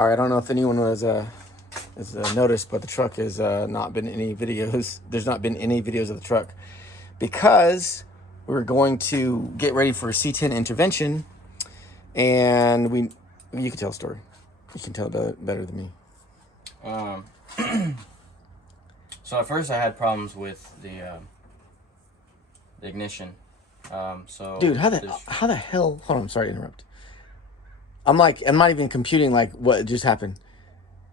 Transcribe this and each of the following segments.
All right, I don't know if anyone has noticed, but the truck has not been any videos. There's not been any videos of the truck because we're going to get ready for a C10 intervention, and you can tell a story. You can tell it better than me. So at first I had problems with the ignition. Dude, how the hell? Hold on, I'm sorry to interrupt. I'm not even computing like what just happened.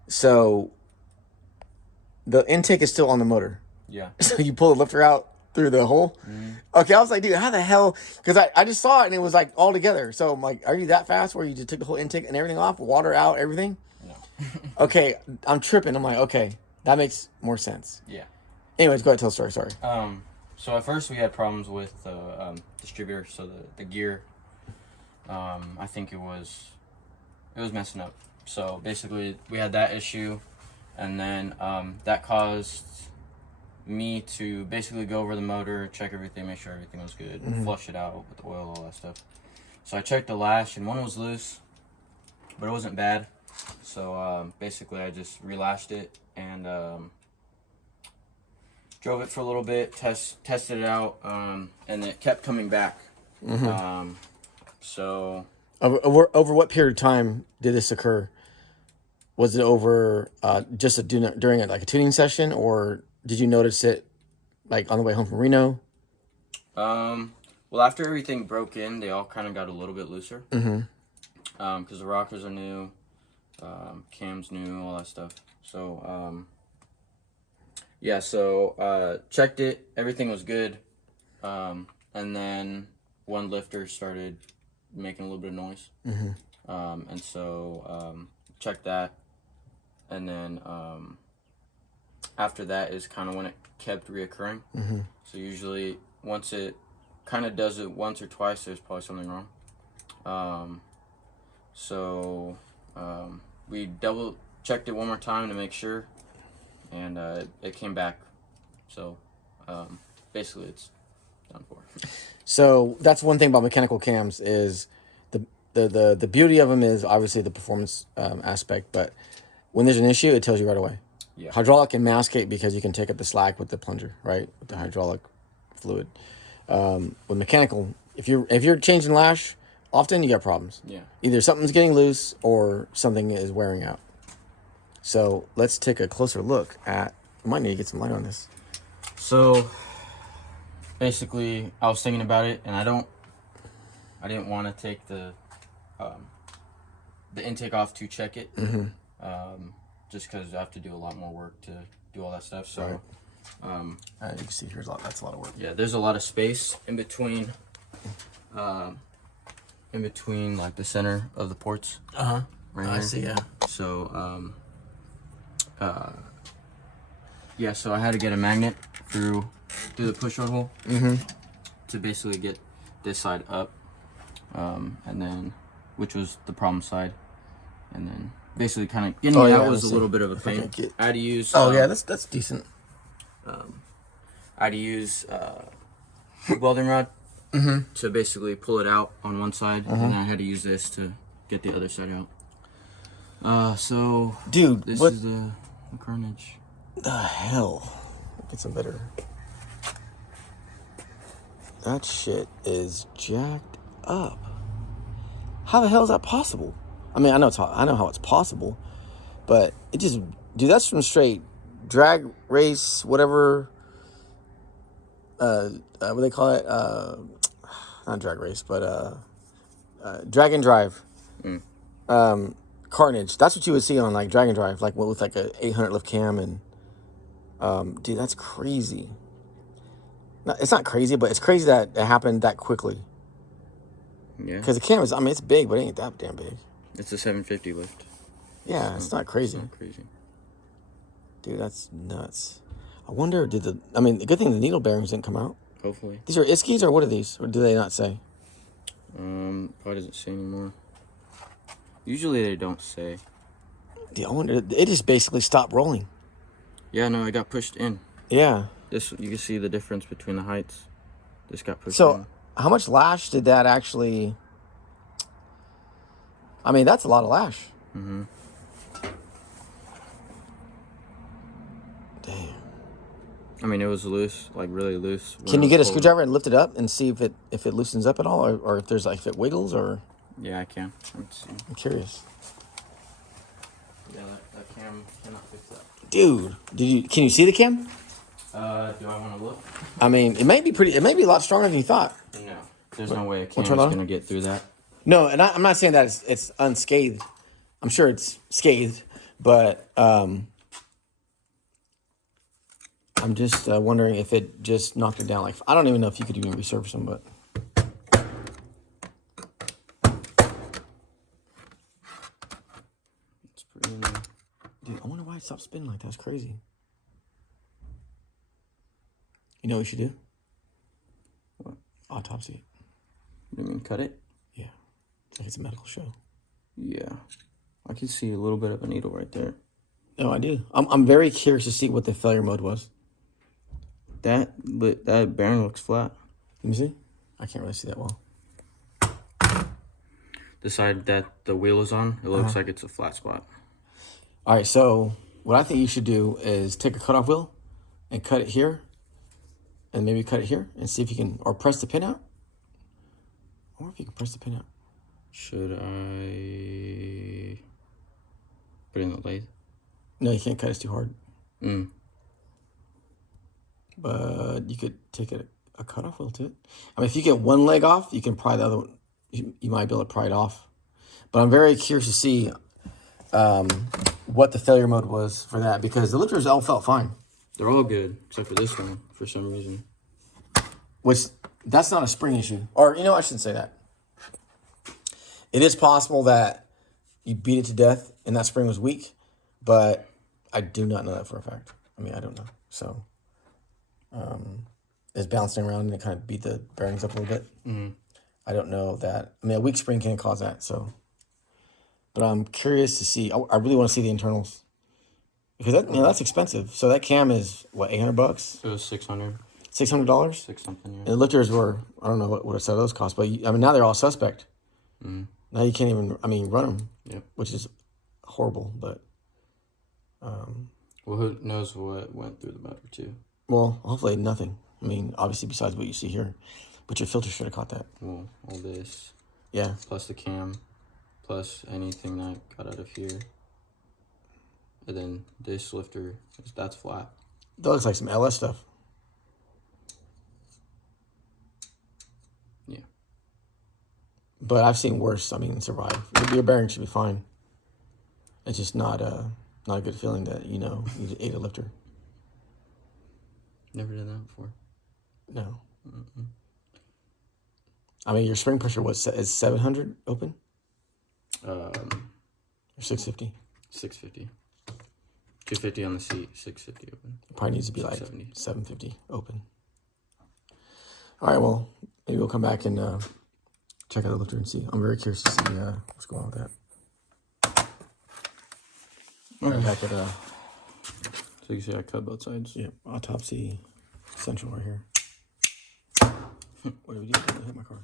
So the intake is still on the motor. Yeah. So you pull the lifter out through the hole. Mm-hmm. Okay, I was like, dude, how the hell? Because I just saw it and it was like all together. So I'm like, are you that fast where you just took the whole intake and everything off, water out, everything? No. Okay, I'm tripping. I'm like, okay, that makes more sense. Yeah. Anyways, go ahead, tell the story. Sorry. So at first we had problems with the distributor, so the gear. I think it was messing up. So basically we had that issue, and then that caused me to basically go over the motor, check everything, make sure everything was good, flush it out with the oil, all that stuff. So I checked the lash, and one was loose, but it wasn't bad. So basically I just relashed it and drove it for a little bit, tested it out, and it kept coming back. So over what period of time did this occur? Was it over just during like a tuning session, or did you notice it like on the way home from Reno? Well, after everything broke in, they all kind of got a little bit looser. Because the rockers are new, cams new, all that stuff. So yeah, so checked it, everything was good, and then one lifter started making a little bit of noise, and so checked that, and then after that is kind of when it kept reoccurring. So usually once it kind of does it once or twice, there's probably something wrong. So we double checked it one more time to make sure, and it came back. So basically it's done for. So that's one thing about mechanical cams is the beauty of them is obviously the performance aspect, but when there's an issue, it tells you right away. Yeah. Hydraulic can mask it because you can take up the slack with the plunger, right? With the hydraulic fluid. With mechanical, if you're changing lash, often you got problems. Yeah. Either something's getting loose or something is wearing out. So let's take a closer look at. We might need to get some light on this. So basically, I was thinking about it, and I didn't want to take the intake off to check it, just because I have to do a lot more work to do all that stuff. So, right. You can see here's that's a lot of work. Yeah, there's a lot of space in between like the center of the ports. Right I here. see. Yeah. So yeah, so I had to get a magnet through the push rod hole to basically get this side up, and then which was the problem side, and then basically kind of getting it out was a little bit of a pain. I had to use that's decent. I had to use welding rod to basically pull it out on one side, and then I had to use this to get the other side out. So dude, this is the carnage. The hell? Get some better. That shit is jacked up. How the hell is that possible? I mean, I know how it's possible, but it just, dude, that's from straight drag race, whatever. What do they call it? Not drag race, but drag and drive. Carnage. That's what you would see on like drag and drive, like with like a 800 lift cam, and dude, that's crazy. No, it's not crazy, but it's crazy that it happened that quickly. Yeah. Because the cam is, I mean, it's big, but it ain't that damn big. It's a 750 lift. Yeah, it's not crazy. It's not crazy. Dude, that's nuts. I wonder, the good thing the needle bearings didn't come out. Hopefully. These are Iskies, or what are these? Or do they not say? Probably doesn't say anymore. Usually they don't say. Dude, I wonder, it just basically stopped rolling. Yeah, no, it got pushed in. Yeah. This, you can see the difference between the heights. This got pushed in. So, how much lash did that actually... I mean, that's a lot of lash. I mean, it was loose, like really loose. Can you get a screwdriver and lift it up and see if it loosens up at all, or if there's like if it wiggles or? Yeah, I can. Let's see. I'm curious. Yeah, that cam cannot fix that. Dude, can you see the cam? Do I want to look? I mean, it may be a lot stronger than you thought. No, there's no way a cam is turn on? gonna get through that. No, and I'm not saying that it's unscathed. I'm sure it's scathed, but I'm just wondering if it just knocked it down. Like, I don't even know if you could even resurface them, but. It's pretty. Dude, I wonder why it stopped spinning like that. That's crazy. You know what you should do? What? Autopsy. What do you mean, cut it? Yeah. It's like it's a medical show. Yeah. I can see a little bit of a needle right there. No, I do. I'm very curious to see what the failure mode was. That bearing looks flat. Let me see. I can't really see that well. The side that the wheel is on, it looks like it's a flat spot. All right, so what I think you should do is take a cutoff wheel and cut it here, and maybe cut it here, and see if you can, or press the pin out. I wonder if you can press the pin out. Should I put it in the lathe? No, you can't cut it, it's too hard. Mm. But you could take a cutoff wheel to it. I mean, if you get one leg off, you can pry the other one. You might be able to pry it off. But I'm very curious to see what the failure mode was for that, because the lifters all felt fine. They're all good, except for this one, for some reason. Which, that's not a spring issue. Or, you know, I shouldn't say that. It is possible that you beat it to death and that spring was weak, but I do not know that for a fact. I mean, I don't know. So, it's bouncing around and it kind of beat the bearings up a little bit. Mm-hmm. I don't know that. I mean, a weak spring can cause that, so. But I'm curious to see. I really want to see the internals. Because that's expensive. So that cam is, what, $800? It was $600. $600? 6 something, yeah. And the lifters were, I don't know what a set of those cost, but I mean, now they're all suspect. Mm-hmm. Now you can't even, run them. Yep. Which is horrible, but. Well, who knows what went through the motor, too? Well, hopefully nothing. I mean, obviously besides what you see here. But your filter should have caught that. Well, all this. Yeah. Plus the cam. Plus anything that got out of here. And then this lifter, that's flat. That looks like some LS stuff. Yeah. But I've seen worse. I mean, survive. Your bearing should be fine. It's just not a good feeling that, you ate a lifter. Never done that before. No. Mm-mm. I mean, your spring pressure is 700 open? Or 650? 650. 250 on the seat, 650 open. It probably needs to be like 750. 750 open. All right, well, maybe we'll come back and check out the lifter and see. I'm very curious to see what's going on with that. All right, back at So you see I cut both sides? yeah, autopsy central right here. What do we do? I hit my car.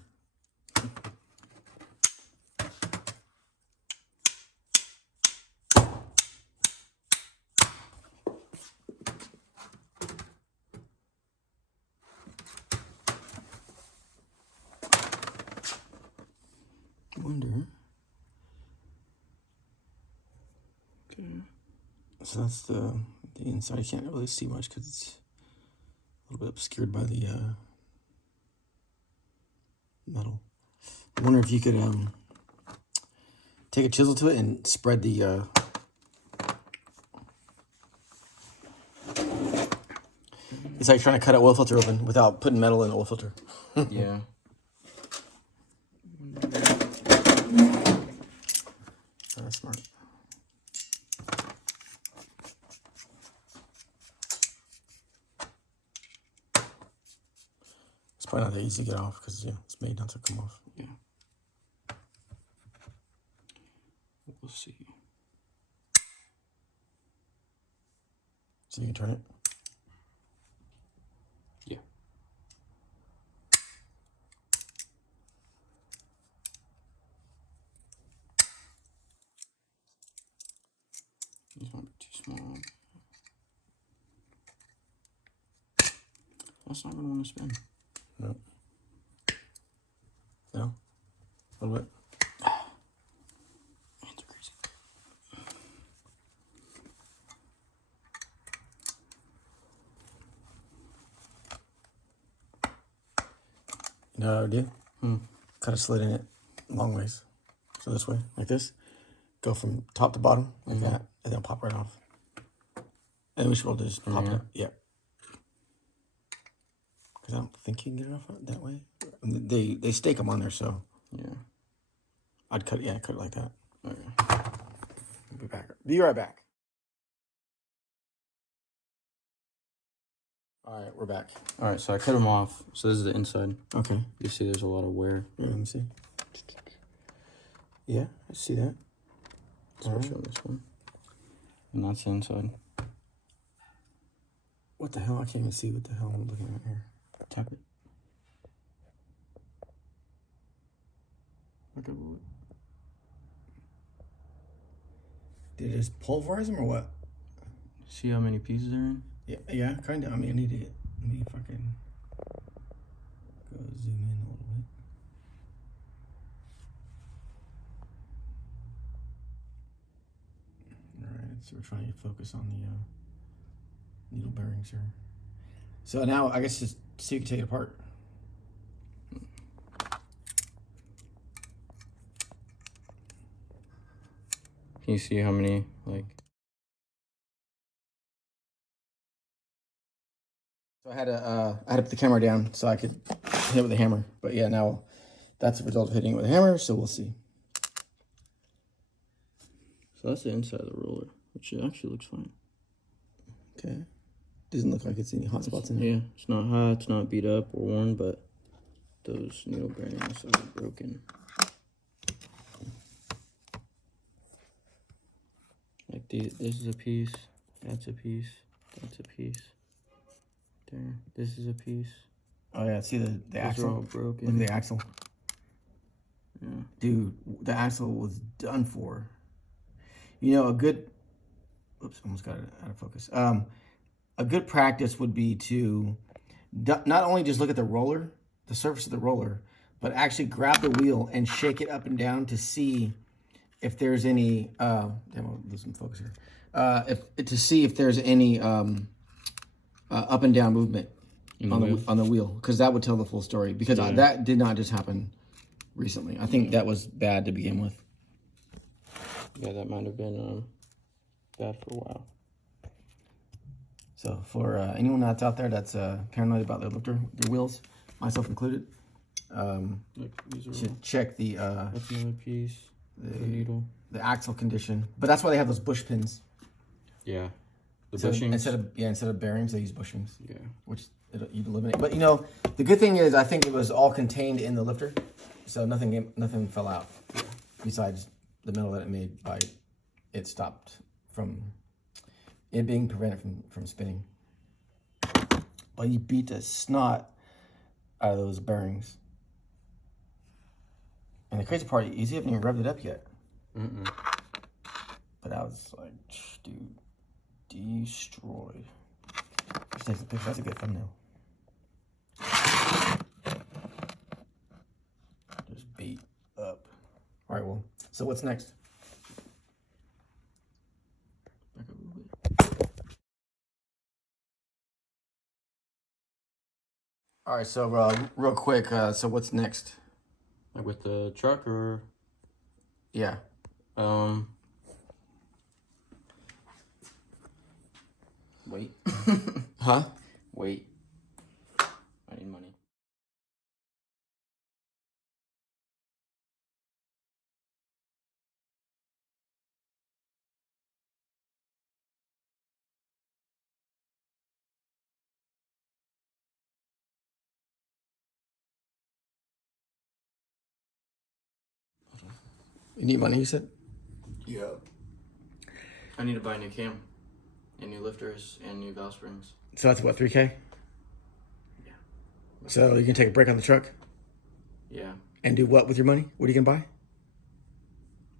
Wonder. Okay. So that's the inside. I can't really see much because it's a little bit obscured by the metal. I wonder if you could take a chisel to it and spread the it's like trying to cut an oil filter open without putting metal in the oil filter. Yeah. That's smart. It's probably not that easy to get off because it's made not to come off. Yeah. We'll see. So you can turn it. Yeah. These might be too small. That's not gonna want to spin. No. No. A little bit. Hands are crazy. You know what I would do? Cut a slit in it long ways. So this way, like this. Go from top to bottom, like that, and then pop right off. And we should be able to just pop it up. Yeah. Because I don't think you can get it off that way. They stake them on there, so. Yeah. I'd cut it like that. Okay. I'll be back. Be right back. All right, we're back. All right, so I cut them off. So this is the inside. Okay. You see there's a lot of wear. Yeah, let me see. Yeah, I see that. So I'll show this one. And that's the inside. What the hell? I can't even see what the hell I'm looking at here. Tap it. Look at what. Did it just pulverize them or what? See how many pieces are in? Yeah, kind of. I mean, I need to get. Let me fucking go zoom in a little bit. Alright, so we're trying to focus on the needle bearings here. So now I guess just see if you can take it apart. Can you see how many, like... So I had to put the camera down so I could hit it with a hammer. But yeah, now that's the result of hitting it with a hammer, so we'll see. So that's the inside of the roller, which actually looks fine. Okay. Doesn't look like it's any hot spots in it. Yeah, it's not hot, it's not beat up or worn, but those needle bearings are broken. Like this is a piece, that's a piece, that's a piece. There, this is a piece. Oh yeah, see the Those axle? are all broken. Look at the axle. Yeah. Dude, the axle was done for. You know, a good... Oops, almost got it out of focus. A good practice would be to not only just look at the roller, the surface of the roller, but actually grab the wheel and shake it up and down to see if there's any... damn, I'll lose some focus here. To see if there's any up and down movement on the wheel, because that would tell the full story. Because that did not just happen recently. I think that was bad to begin with. Yeah, that might have been bad for a while. So for anyone that's out there that's paranoid about their lifter, their wheels, myself included, should check the that's another piece. The needle, the axle condition. But that's why they have those bush pins. Yeah, the bushings. Instead of bearings, they use bushings. Yeah, which you'd eliminate. But you know, the good thing is I think it was all contained in the lifter, so nothing fell out. Yeah. Besides the metal that it made by it stopped from it being prevented from spinning. But you beat the snot out of those bearings. And the crazy part is you haven't even revved it up yet. But I was like, dude, destroyed. Just take a picture. That's a good thumbnail. Just beat up. All right, well, so what's next? Back up a little bit. All right, so real quick, so what's next? like with the truck or Yeah. Wait. Huh? Wait. I need money. You need money, you said? Yeah. I need to buy a new cam, and new lifters, and new valve springs. So that's what, 3K? Yeah. So you can take a break on the truck? Yeah. And do what with your money? What are you gonna buy?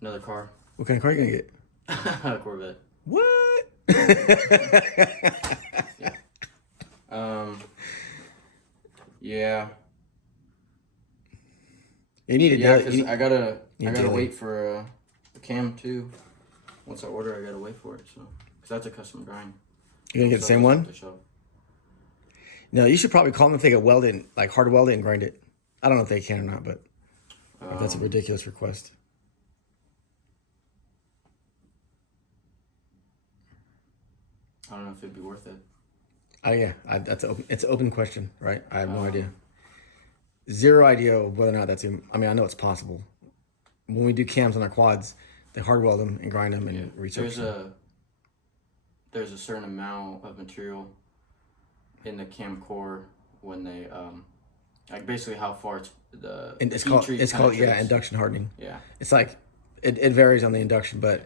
Another car. What kind of car are you gonna get? A Corvette. What? Yeah. Yeah. You need to Yeah, do because it. I gotta daily. wait for the cam too. Once I order, I gotta wait for it. So, because that's a custom grind. You're gonna get the same one? No, you should probably call them if they get welded, like hard welded and grind it. I don't know if they can or not, but that's a ridiculous request. I don't know if it'd be worth it. It's an open question, right? I have no idea. Zero idea of whether or not that's I mean, I know it's possible. When we do cams on our quads, they hard weld them and grind them and research them. There's a certain amount of material in the cam core when they like basically how far It's called induction hardening. Yeah. It's like it varies on the induction, but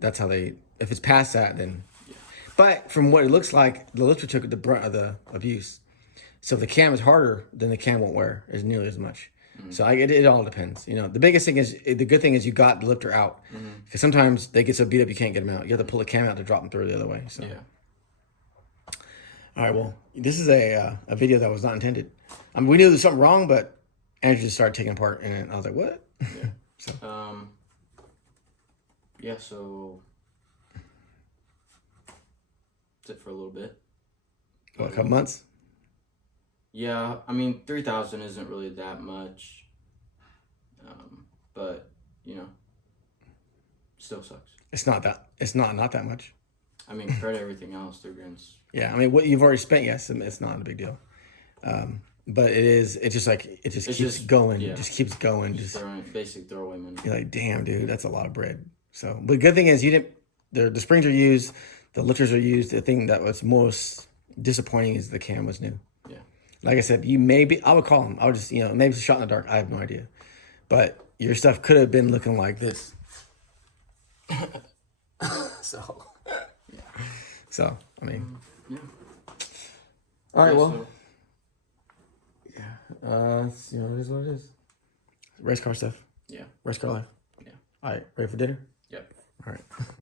that's how if it's past that, then. Yeah. But from what it looks like, the lifter took the brunt of the abuse. So if the cam is harder, then the cam won't wear as nearly as much. Mm-hmm. So it all depends. You know, the biggest thing is, the good thing is you got the lifter out. Because sometimes they get so beat up you can't get them out. You have to pull the cam out to drop them through the other way. So. Yeah. All right, well, this is a video that was not intended. I mean, we knew there was something wrong, but Andrew just started taking apart, and I was like, what? Yeah. So. Yeah, so that's it for a little bit. What, a couple months? Yeah, I mean, 3,000 isn't really that much, but you know, still sucks. It's not that much. I mean, compared to everything else, 3 grand's. Yeah, I mean, what you've already spent, yes, it's not a big deal. But it just keeps going. Yeah. It just keeps going. Just basic throwaway money. You're like, damn, dude, that's a lot of bread. So, but the good thing is the springs are used, the lifters are used. The thing that was most disappointing is the cam was new. Yeah. Like I said, I would call him. I would just, maybe it's a shot in the dark. I have no idea. But your stuff could have been looking like this. So, yeah. So, I mean. Yeah. All right, well. Yeah. It is what it is. Race car stuff. Yeah. Race car life. Yeah. All right, ready for dinner? Yep. All right.